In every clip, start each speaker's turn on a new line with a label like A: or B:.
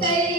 A: Tem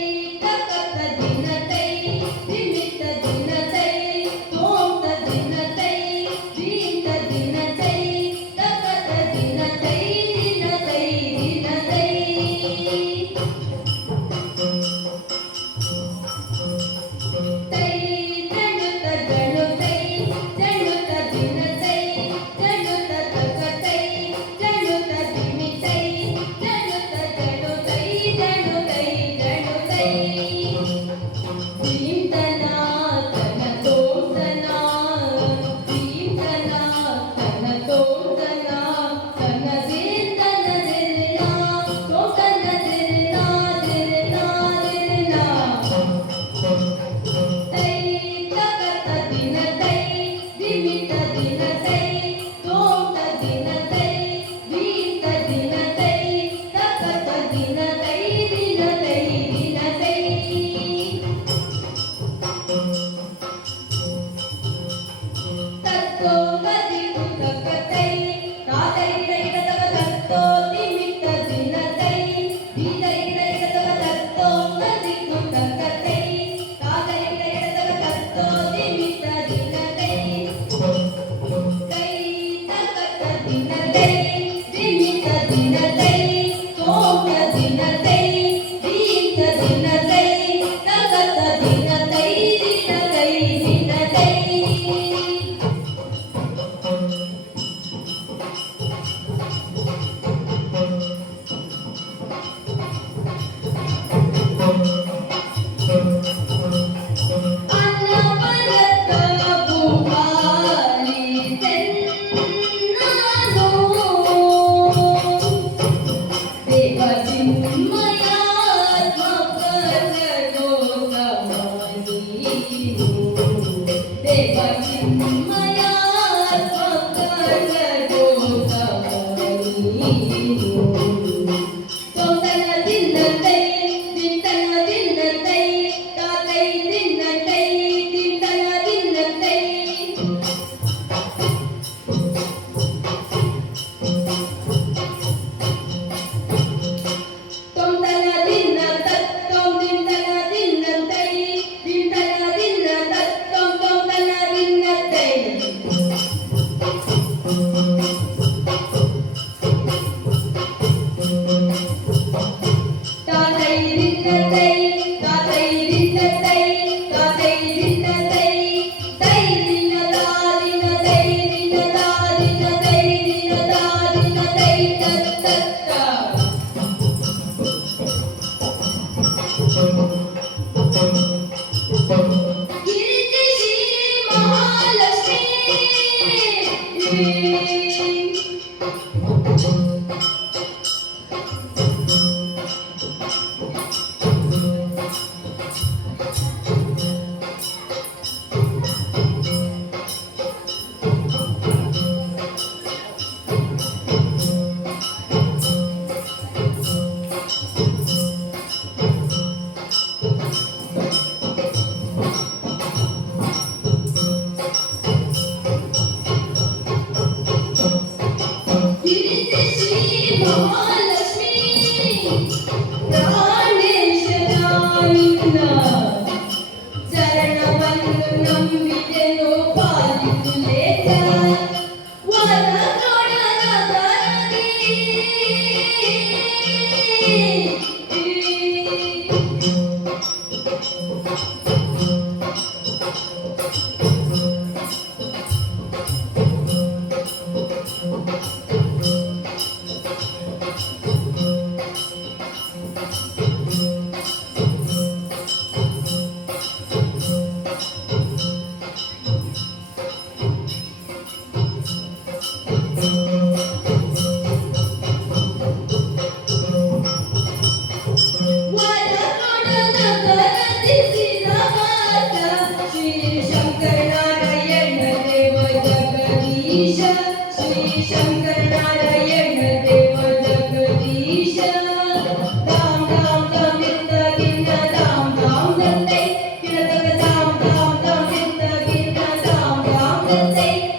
A: ದಾಮ್